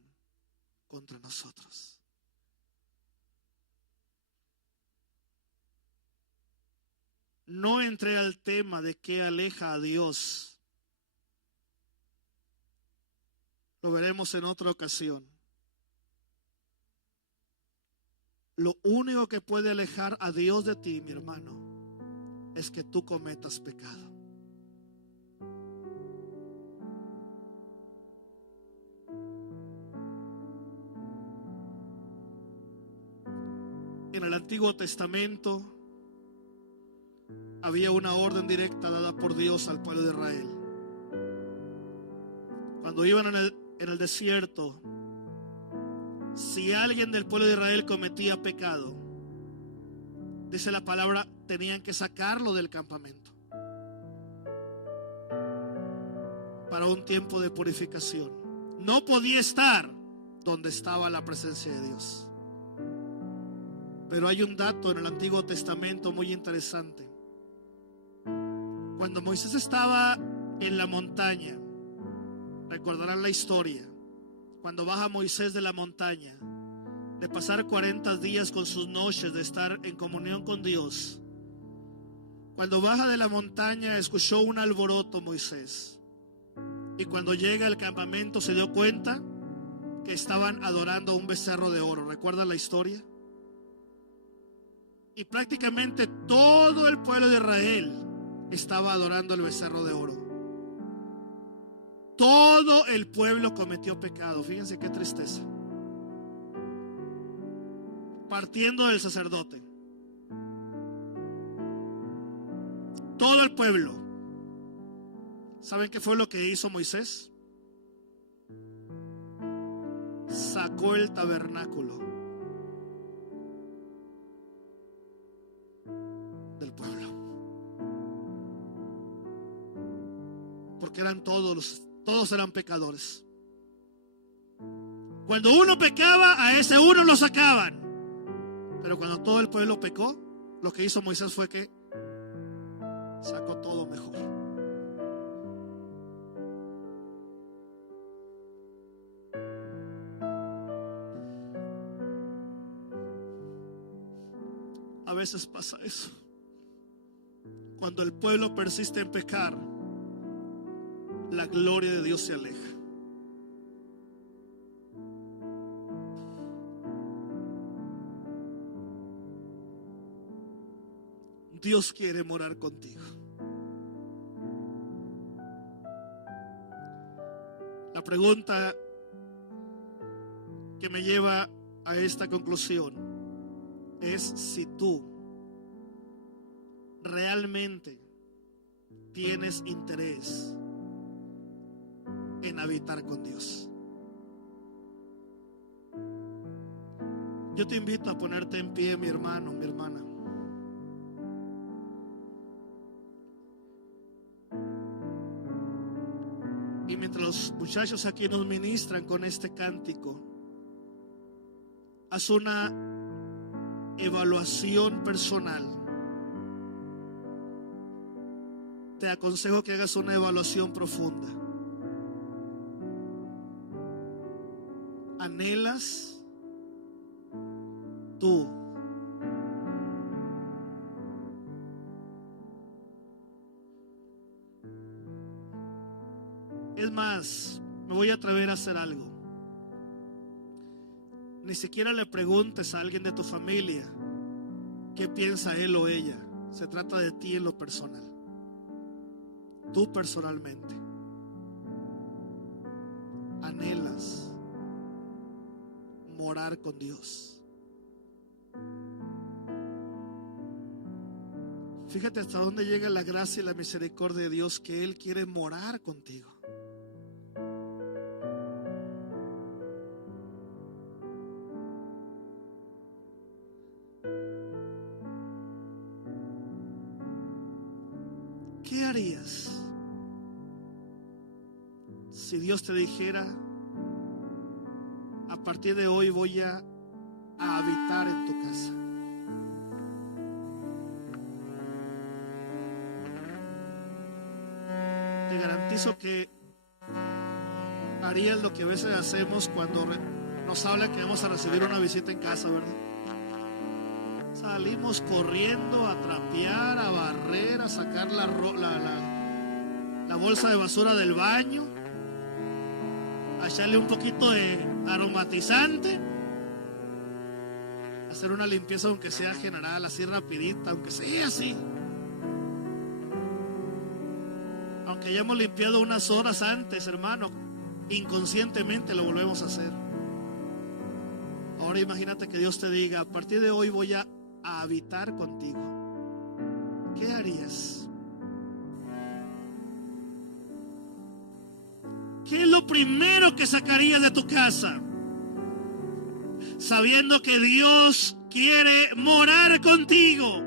contra nosotros? No entré al tema de qué aleja a Dios. Lo veremos en otra ocasión. Lo único que puede alejar a Dios de ti, mi hermano, es que tú cometas pecado. En el Antiguo Testamento había una orden directa dada por Dios al pueblo de Israel. Cuando iban en el desierto, si alguien del pueblo de Israel cometía pecado, dice la palabra, tenían que sacarlo del campamento para un tiempo de purificación. No podía estar donde estaba la presencia de Dios. Pero hay un dato en el Antiguo Testamento muy interesante. Cuando Moisés estaba en la montaña, recordarán la historia, cuando baja Moisés de la montaña, de pasar 40 días con sus noches, de estar en comunión con Dios. Cuando baja de la montaña, escuchó un alboroto Moisés. Y cuando llega al campamento se dio cuenta que estaban adorando un becerro de oro. ¿Recuerdan la historia? Y prácticamente todo el pueblo de Israel estaba adorando el becerro de oro. Todo el pueblo cometió pecado. Fíjense qué tristeza. Partiendo del sacerdote. Todo el pueblo. ¿Saben qué fue lo que hizo Moisés? Sacó el tabernáculo del pueblo. Porque eran todos eran pecadores. Cuando uno pecaba, a ese uno lo sacaban. Pero cuando todo el pueblo pecó, lo que hizo Moisés fue que sacó todo mejor. A veces pasa eso. Cuando el pueblo persiste en pecar, la gloria de Dios se aleja. Dios quiere morar contigo. La pregunta que me lleva a esta conclusión es si tú realmente tienes interés en habitar con Dios. Yo te invito a ponerte en pie, mi hermano, mi hermana. Y mientras los muchachos aquí nos ministran con este cántico, haz una evaluación personal. Te aconsejo que hagas una evaluación profunda. ¿Anhelas tú Es más, me voy a atrever a hacer algo? Ni siquiera le preguntes a alguien de tu familia qué piensa él o ella. Se trata de ti en lo personal. Tú personalmente. ¿Anhelas morar con Dios? Fíjate hasta dónde llega la gracia y la misericordia de Dios, que Él quiere morar contigo. ¿Qué harías si Dios te dijera: a partir de hoy voy a habitar en tu casa? Te garantizo que harías lo que a veces hacemos cuando nos habla que vamos a recibir una visita en casa, ¿verdad? Salimos corriendo a trapear, a barrer, a sacar la bolsa de basura del baño, a echarle un poquito de aromatizante, hacer una limpieza aunque sea general, así rapidita, aunque sea así. Aunque hayamos limpiado unas horas antes, hermano, inconscientemente lo volvemos a hacer. Ahora imagínate que Dios te diga: a partir de hoy voy a habitar contigo. ¿Qué harías? ¿Qué es lo primero que sacarías de tu casa, sabiendo que Dios quiere morar contigo?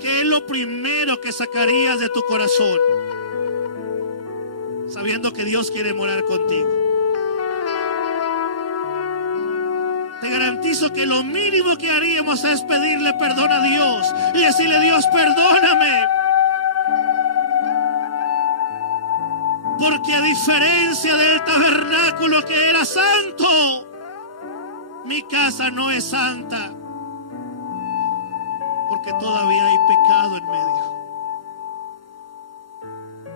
¿Qué es lo primero que sacarías de tu corazón, sabiendo que Dios quiere morar contigo? Te garantizo que lo mínimo que haríamos es pedirle perdón a Dios y decirle: Dios, perdóname. Porque a diferencia del tabernáculo, que era santo, mi casa no es santa. Porque todavía hay pecado en medio.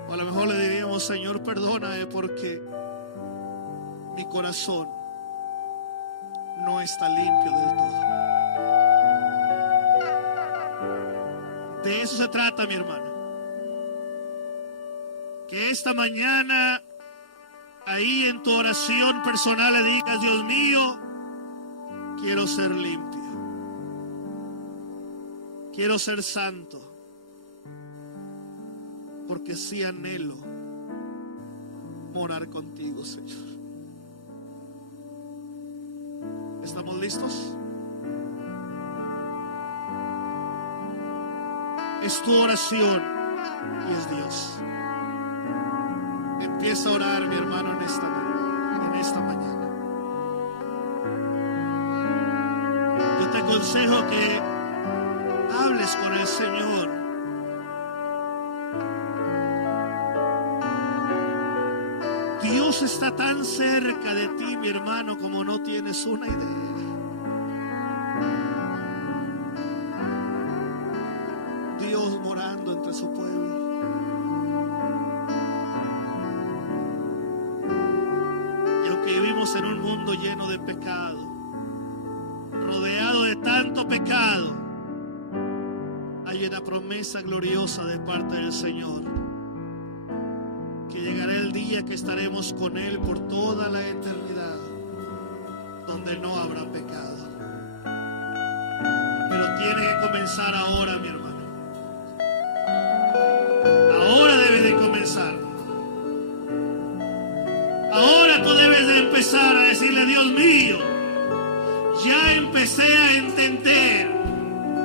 O a lo mejor le diríamos: Señor, perdóname porque mi corazón no está limpio del todo. De eso se trata, mi hermano. Que esta mañana, ahí en tu oración personal, le digas: Dios mío, quiero ser limpio, quiero ser santo, porque sí anhelo morar contigo, Señor. ¿Estamos listos? Es tu oración y es Dios. Empieza a orar, mi hermano, en esta mañana. Yo te aconsejo que hables con el Señor. Dios está tan cerca de ti, mi hermano, como no tienes una idea. Dios morando entre su pueblo. Y aunque vivimos en un mundo lleno de pecado, rodeado de tanto pecado, hay una promesa gloriosa de parte del Señor, que llegará el día que estaremos con Él por toda la eternidad, donde no habrá pecado. Pero tiene que comenzar ahora, mi hermano. Ahora debe de comenzar. Ahora tú debes de empezar a decirle: Dios mío, ya empecé a entender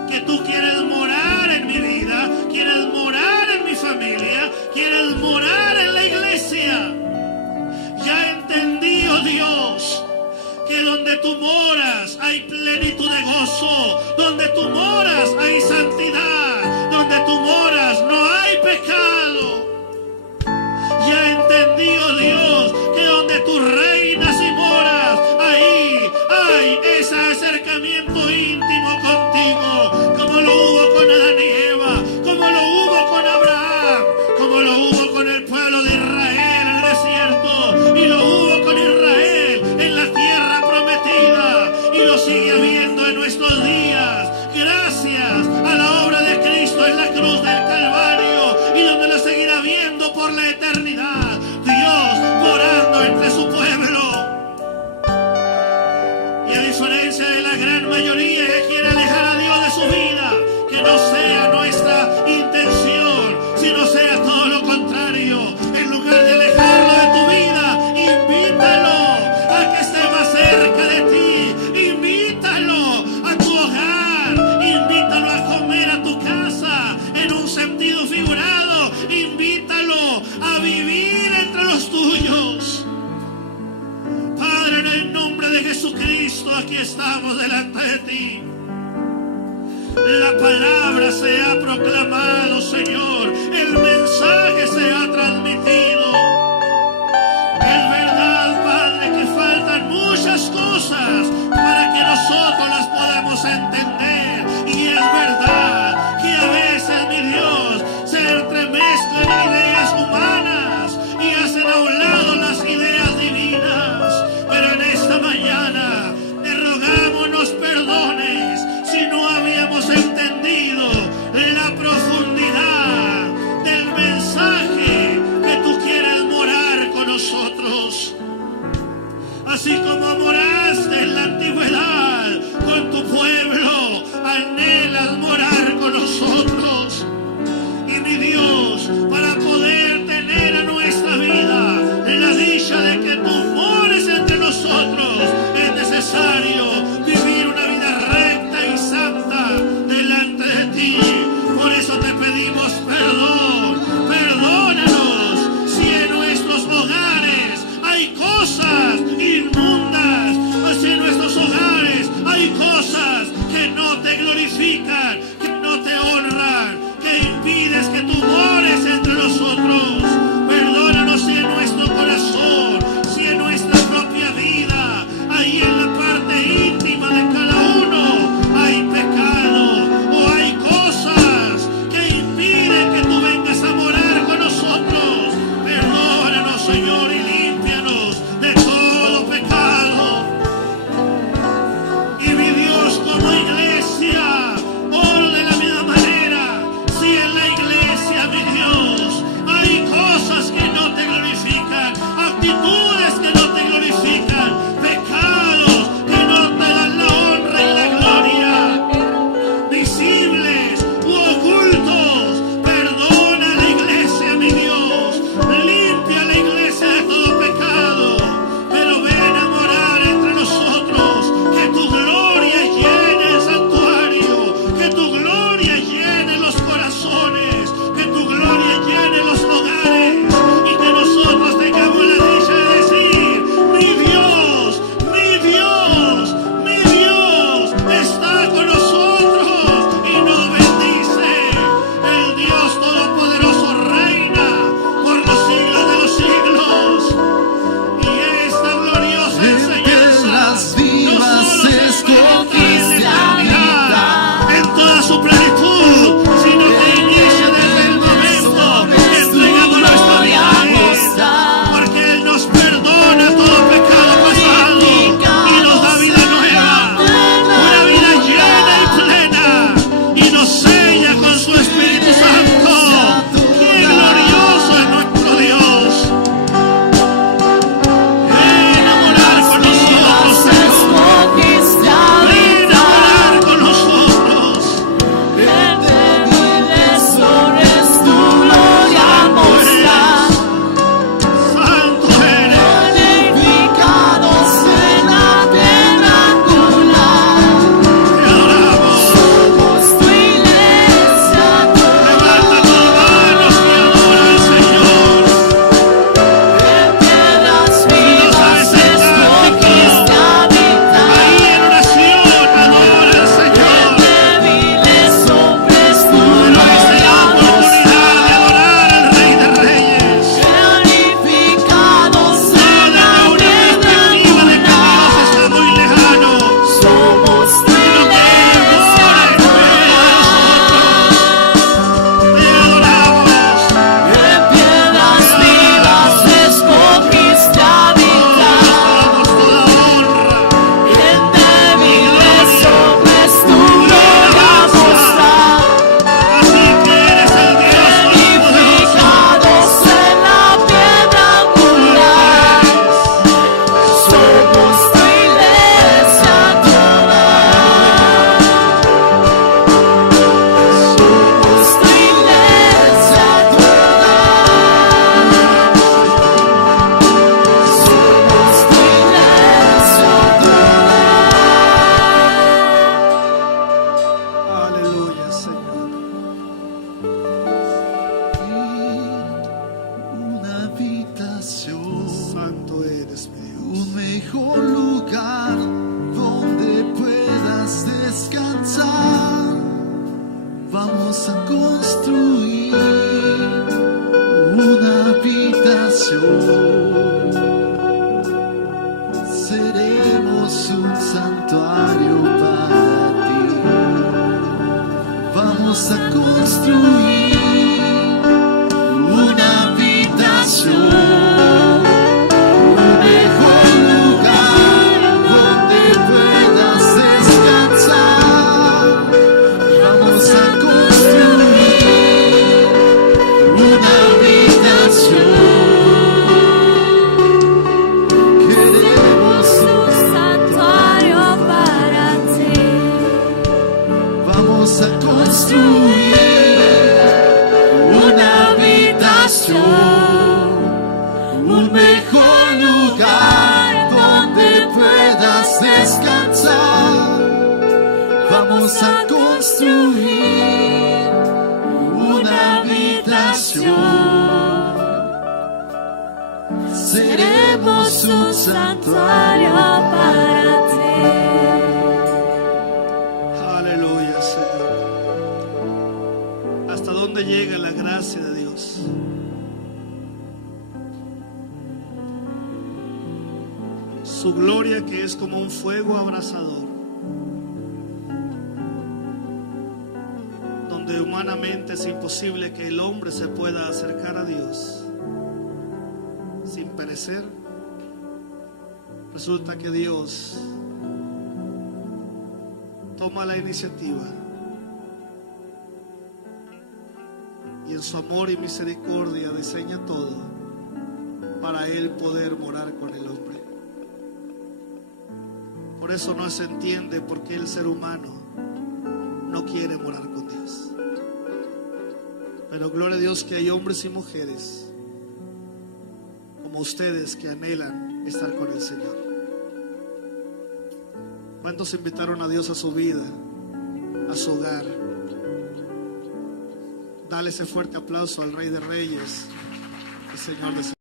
que tú quieres morar en mi vida, quieres morar en mi familia, quieres morar en la iglesia. Ya entendí, oh Dios, pasando por la eternidad. Dios morando entre su pueblo. Y a diferencia de la gran mayoría que quiere alejar a Dios de su vida, que no sea nuestra intención, sino sea todo lo contrario. En lugar de alejarlo de tu vida, invítalo a que esté más cerca de ti. Invítalo a tu hogar. Invítalo a comer a tu casa en un sentido figurado. Invítalo a vivir entre los tuyos. Padre, en el nombre de Jesucristo, aquí estamos delante de ti. La palabra se ha proclamado, Señor. El mensaje se ha transmitido. Es verdad, Padre, que faltan muchas cosas para que nosotros las podamos entender. Y es verdad que a veces, mi Dios, se entremezclan ideas humanas y hacen a un lado las ideas divinas. Pero en esta mañana te rogamos nos perdones si no habíamos entendido la profundidad del seremos un santuario para ti. Vamos a construir una habitación. Un mejor lugar donde puedas descansar. Vamos a construir una habitación. Seremos un santuario para ti. Aleluya, Señor. ¿Hasta dónde llega la gracia de Dios? Su gloria, que es como un fuego abrasador, donde humanamente es imposible que el hombre se pueda acercar a Dios sin perecer. Resulta que Dios toma la iniciativa y en su amor y misericordia diseña todo para Él poder morar con el hombre. Por eso no se entiende por qué el ser humano no quiere morar con Dios. Pero gloria a Dios que hay hombres y mujeres como ustedes que anhelan estar con el Señor. ¿Cuántos invitaron a Dios a su vida, a su hogar? Dale ese fuerte aplauso al Rey de Reyes y Señor de Señores.